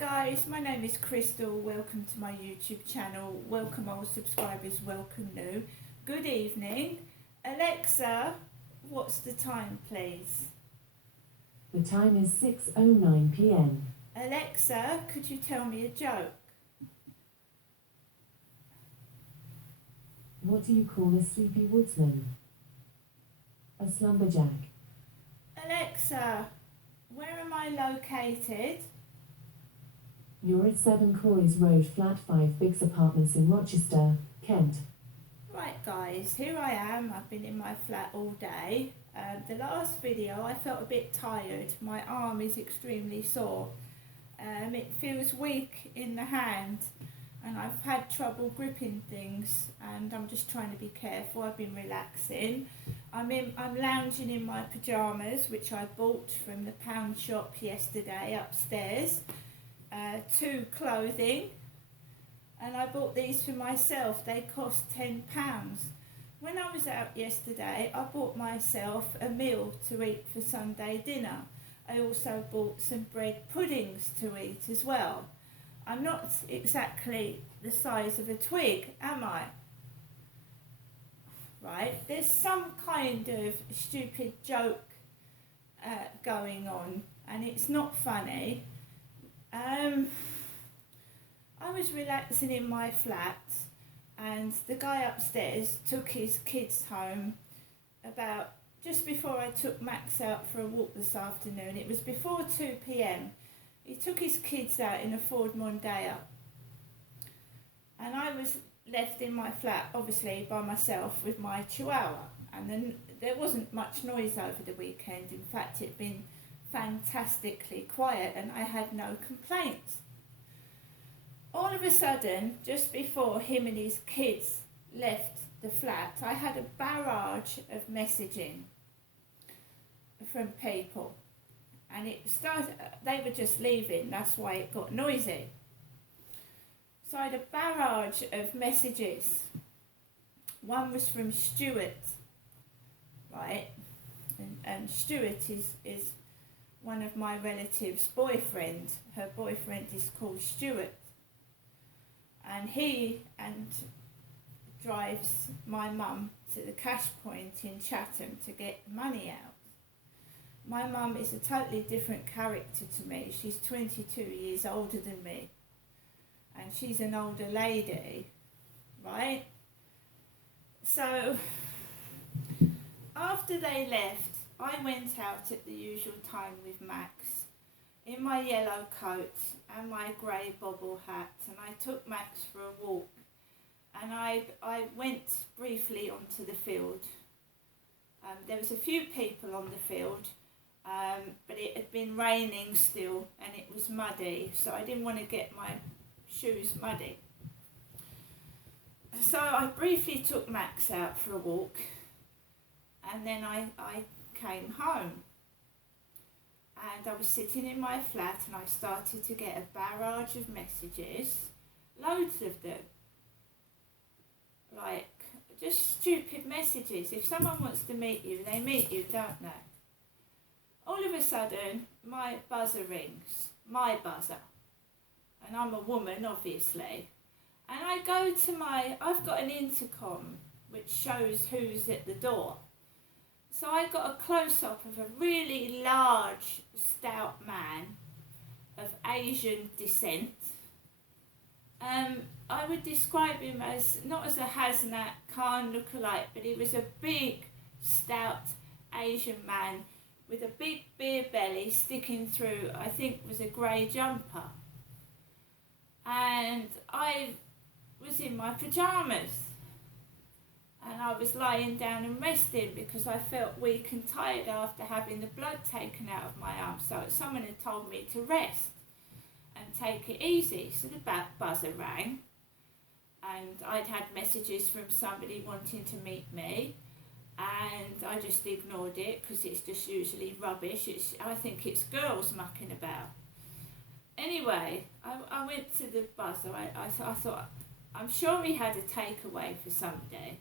guys, my name is Crystal. Welcome to my YouTube channel. Welcome old subscribers, welcome new. Good evening. Alexa, what's the time please? The time is 6:09 p.m. Alexa, could you tell me a joke? What do you call a sleepy woodsman? A slumberjack. Alexa, where am I located? You're at 7 Coys Road, Flat 5 Biggs Apartments in Rochester, Kent. Right guys, here I am. I've been in my flat all day. The last video I felt a bit tired. My arm is extremely sore. It feels weak in the hand and I've had trouble gripping things and I'm just trying to be careful. I've been relaxing. I'm lounging in my pyjamas, which I bought from the pound shop yesterday upstairs. 2 clothing, and I bought these for myself. They cost £10. When I was out yesterday, I bought myself a meal to eat for Sunday dinner. I also bought some bread puddings to eat as well. I'm not exactly the size of a twig, am I? Right, there's some kind of stupid joke going on and it's not funny. I was relaxing in my flat and the guy upstairs took his kids home about just before I took Max out for a walk this afternoon. It was before 2 p.m. He took his kids out in a Ford Mondeo and I was left in my flat obviously by myself with my chihuahua, and then there wasn't much noise over the weekend. In fact, it'd been fantastically quiet and I had no complaints. All of a sudden, just before him and his kids left the flat, I had a barrage of messaging from people and it started, they were just leaving, that's why it got noisy. So I had a barrage of messages. One was from Stuart, right, and Stuart is one of my relatives' boyfriend. Her boyfriend is called Stuart. And he drives my mum to the cash point in Chatham to get money out. My mum is a totally different character to me. She's 22 years older than me. And she's an older lady, right? So, after they left, I went out at the usual time with Max in my yellow coat and my grey bobble hat, and I took Max for a walk and I went briefly onto the field. There was a few people on the field, but it had been raining still and it was muddy, so I didn't want to get my shoes muddy. So I briefly took Max out for a walk and then I came home. And I was sitting in my flat and I started to get a barrage of messages, loads of them, like just stupid messages. If someone wants to meet you, they meet you, don't they? All of a sudden, my buzzer rings, my buzzer, and I'm a woman obviously, and I go to I've got an intercom which shows who's at the door. So I got a close-up of a really large, stout man of Asian descent. I would describe him as, not as a Hasnat Khan lookalike, but he was a big, stout Asian man with a big beer belly sticking through, I think was a grey jumper. And I was in my pyjamas. And I was lying down and resting because I felt weak and tired after having the blood taken out of my arm. So someone had told me to rest and take it easy. So the buzzer rang and I'd had messages from somebody wanting to meet me, and I just ignored it because it's just usually rubbish. I think it's girls mucking about. Anyway, I went to the buzzer. I thought, I'm sure he had a takeaway for somebody.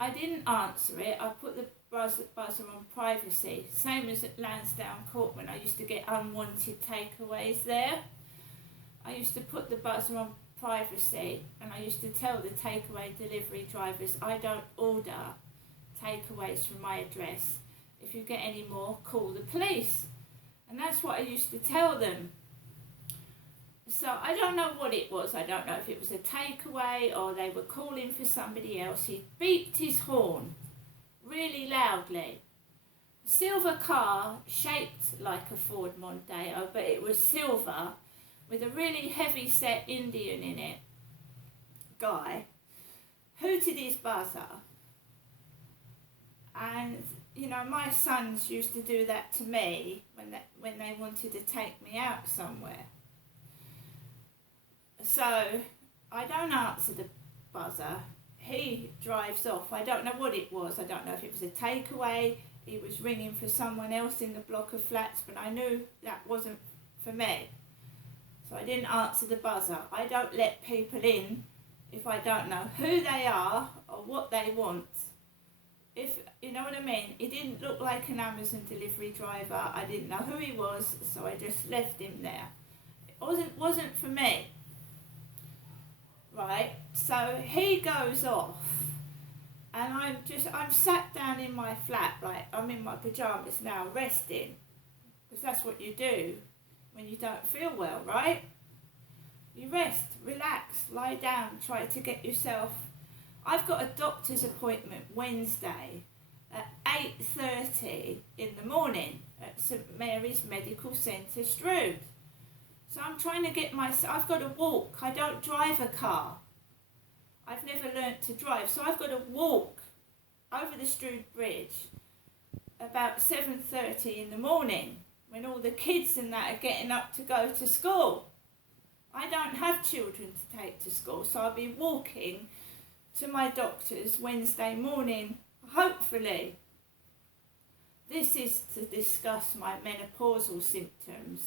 I didn't answer it. I put the buzzer on privacy, same as at Lansdowne Court when I used to get unwanted takeaways there. I used to put the buzzer on privacy, and I used to tell the takeaway delivery drivers, I don't order takeaways from my address. If you get any more, call the police. And that's what I used to tell them. So I don't know what it was. I don't know if it was a takeaway or they were calling for somebody else. He beeped his horn really loudly. Silver car shaped like a Ford Mondeo, but it was silver with a really heavy set Indian in it. Guy hooted his buzzer. And you know, my sons used to do that to me when they wanted to take me out somewhere. So I don't answer the buzzer. He drives off. I don't know what it was. I don't know if it was a takeaway. He was ringing for someone else in the block of flats, but I knew that wasn't for me. So I didn't answer the buzzer. I don't let people in if I don't know who they are or what they want. If you know what I mean, he didn't look like an Amazon delivery driver. I didn't know who he was, so I just left him there. It wasn't for me. Right, so he goes off, and I'm sat down in my flat, like I'm in my pajamas now, resting, because that's what you do when you don't feel well, right? You rest, relax, lie down, try to get yourself. I've got a doctor's appointment Wednesday at 8:30 in the morning at St Mary's Medical Centre, Strood. So I'm trying to get I've got to walk. I don't drive a car. I've never learnt to drive. So I've got to walk over the Strood Bridge about 7:30 in the morning when all the kids and that are getting up to go to school. I don't have children to take to school, so I'll be walking to my doctor's Wednesday morning, hopefully. This is to discuss my menopausal symptoms,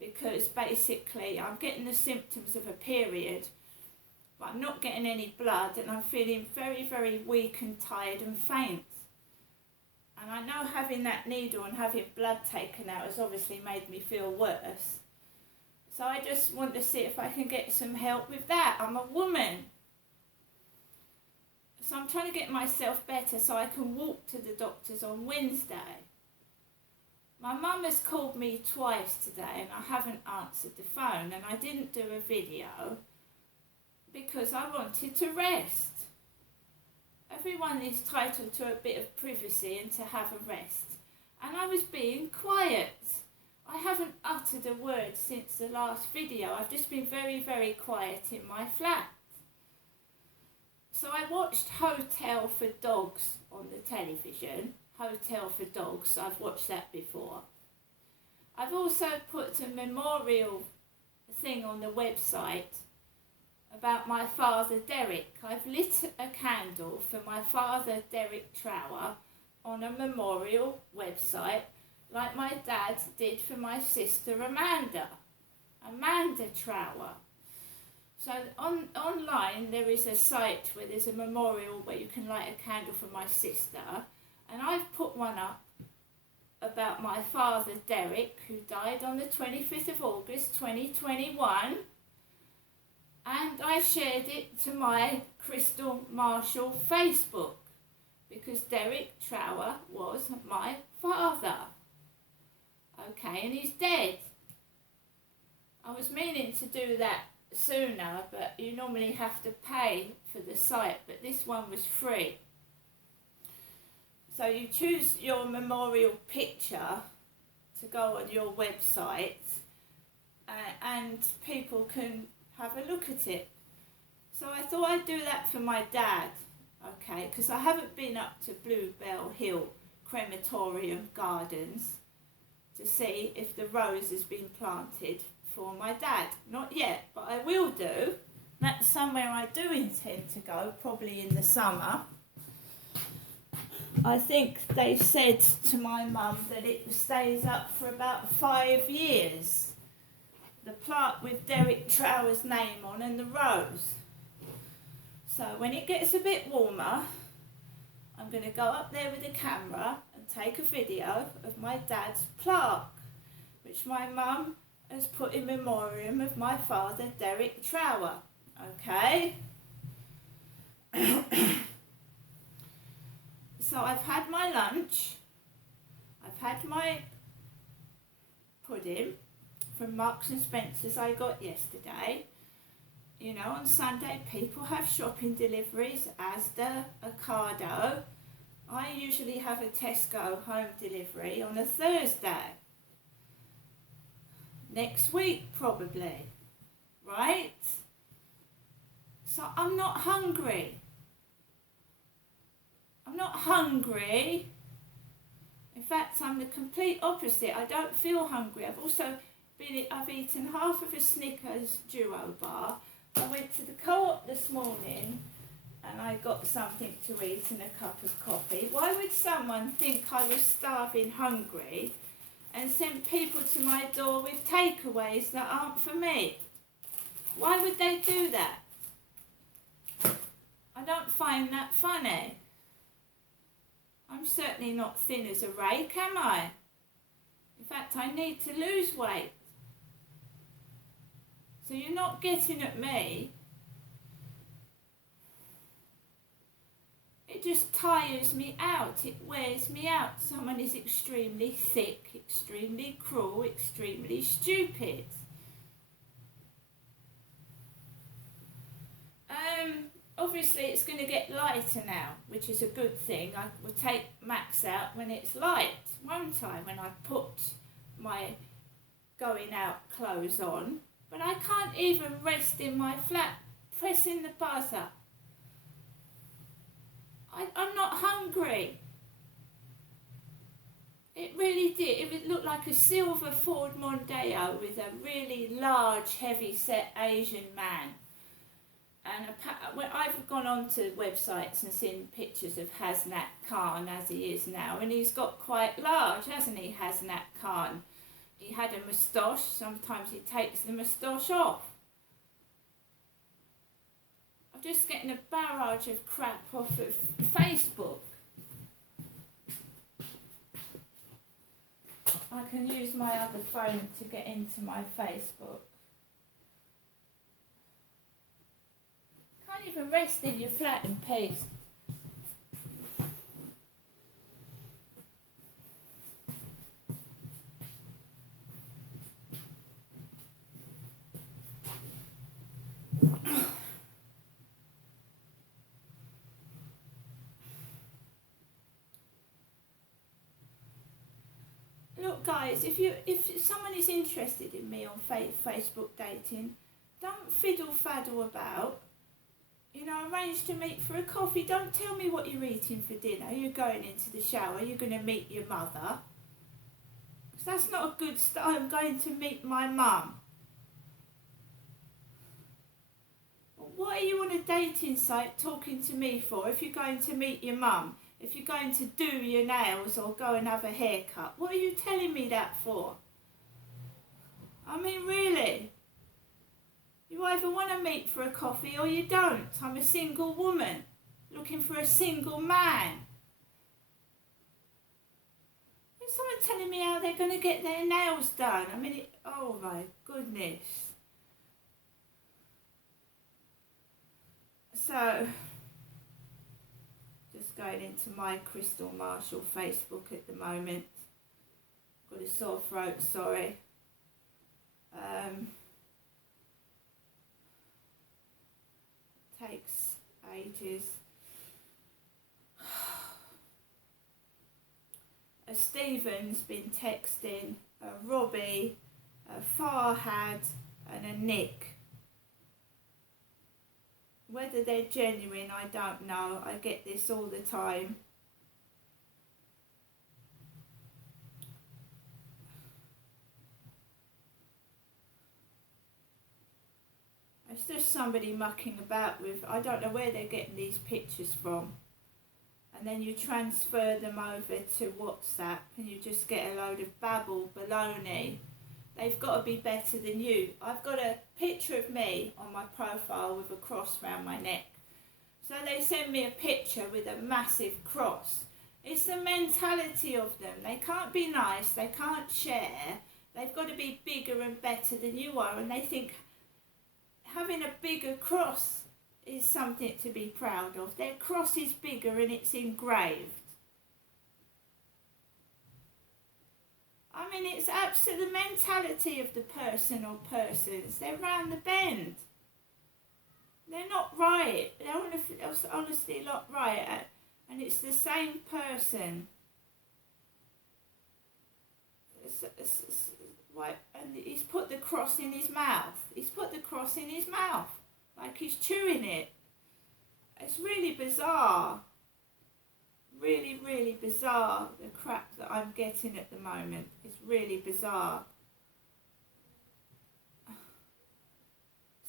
because basically I'm getting the symptoms of a period, but I'm not getting any blood, and I'm feeling very, very weak and tired and faint. And I know having that needle and having blood taken out has obviously made me feel worse. So I just want to see if I can get some help with that. I'm a woman. So I'm trying to get myself better so I can walk to the doctor's on Wednesday. My mum has called me twice today and I haven't answered the phone, and I didn't do a video because I wanted to rest. Everyone is entitled to a bit of privacy and to have a rest. And I was being quiet. I haven't uttered a word since the last video. I've just been very, very quiet in my flat. So I watched Hotel for Dogs on the television. Hotel for Dogs, I've watched that before. I've also put a memorial thing on the website about my father Derek. I've lit a candle for my father Derek Trower on a memorial website, like my dad did for my sister Amanda Trower. So online there is a site where there's a memorial where you can light a candle for my sister, and I've put one up about my father Derek, who died on the 25th of August 2021, and I shared it to my Crystal Marshall Facebook because Derek Trower was my father. Okay, and he's dead. I was meaning to do that sooner, but you normally have to pay for the site, but this one was free. So you choose your memorial picture to go on your website, and people can have a look at it. So I thought I'd do that for my dad, okay, because I haven't been up to Bluebell Hill Crematorium Gardens to see if the rose has been planted for my dad. Not yet, but I will do. That's somewhere I do intend to go, probably in the summer. I think they said to my mum that it stays up for about 5 years. The plaque with Derek Trower's name on and the rose. So when it gets a bit warmer, I'm going to go up there with a camera and take a video of my dad's plaque, which my mum has put in memoriam of my father, Derek Trower. Okay? So I've had my lunch, I've had my pudding from Marks and Spencer's I got yesterday. You know, on Sunday people have shopping deliveries, Asda, Ocado. I usually have a Tesco home delivery on a Thursday. Next week probably, right? So I'm not hungry. I'm not hungry. In fact, I'm the complete opposite. I don't feel hungry. I've eaten half of a Snickers Duo bar. I went to the co-op this morning and I got something to eat and a cup of coffee. Why would someone think I was starving hungry and send people to my door with takeaways that aren't for me? Why would they do that? I don't find that funny. I'm certainly not thin as a rake, am I? In fact, I need to lose weight. So you're not getting at me. It just tires me out. It wears me out. Someone is extremely thick, extremely cruel, extremely stupid. Obviously it's going to get lighter now, which is a good thing. I will take Max out when it's light, won't I? When I put my going out clothes on. But I can't even rest in my flat pressing the buzzer. I'm not hungry. It really did. It would look like a silver Ford Mondeo with a really large, heavy-set Asian man. And I've gone on to websites and seen pictures of Hasnat Khan as he is now, and he's got quite large, hasn't he, Hasnat Khan? He had a moustache. Sometimes he takes the moustache off. I'm just getting a barrage of crap off of Facebook. I can use my other phone to get into my Facebook. Can't even rest in your flat in peace. Look, guys, if someone is interested in me on Facebook dating, don't fiddle faddle about. You know, arrange to meet for a coffee. Don't tell me what you're eating for dinner. You're going into the shower. You're going to meet your mother. Because that's not a good start. I'm going to meet my mum. What are you on a dating site talking to me for if you're going to meet your mum? If you're going to do your nails or go and have a haircut? What are you telling me that for? I mean, really? You either want to meet for a coffee or you don't. I'm a single woman looking for a single man. Is someone telling me how they're going to get their nails done? I mean, oh my goodness. So, just going into my Crystal Marshall Facebook at the moment. Got a sore throat, sorry. Takes ages. A Stephen's been texting, a Robbie, a Farhad and a Nick. Whether they're genuine, I don't know. I get this all the time. It's just somebody mucking about with, I don't know where they're getting these pictures from. And then you transfer them over to WhatsApp and you just get a load of babble baloney. They've got to be better than you. I've got a picture of me on my profile with a cross round my neck. So they send me a picture with a massive cross. It's the mentality of them. They can't be nice, they can't share, They've got to be bigger and better than you are, and they think having a bigger cross is something to be proud of. Their cross is bigger and it's engraved. I mean, it's absolute the mentality of the person or persons. They're round the bend. They're not right. They're honestly not right. And it's the same person. And he's put the cross in his mouth. He's put the cross in his mouth. Like he's chewing it. It's really bizarre. Really, really bizarre, the crap that I'm getting at the moment. It's really bizarre.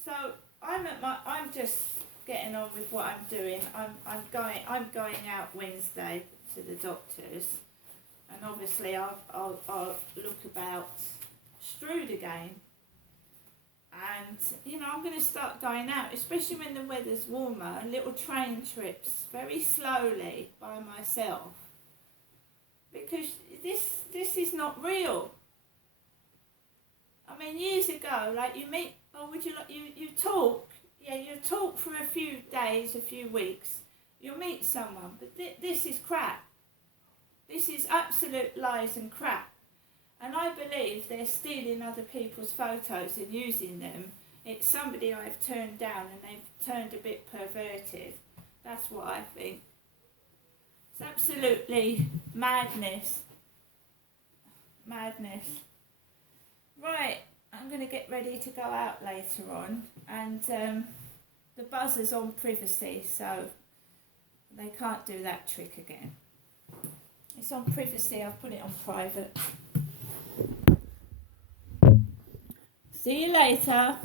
So I'm just getting on with what I'm doing. I'm going out Wednesday to the doctors, and obviously I'll look about Strood again. And, you know, I'm going to start going out, especially when the weather's warmer, little train trips, very slowly, by myself. Because this is not real. I mean, years ago, like you meet, would you like, you talk, you talk for a few days, a few weeks, you'll meet someone, but this is crap. This is absolute lies and crap. And I believe they're stealing other people's photos and using them. It's somebody I've turned down and they've turned a bit perverted. That's what I think. It's absolutely madness. Madness. Right, I'm going to get ready to go out later on. And the buzzer's on privacy, so they can't do that trick again. It's on privacy, I've put it on private. See you later.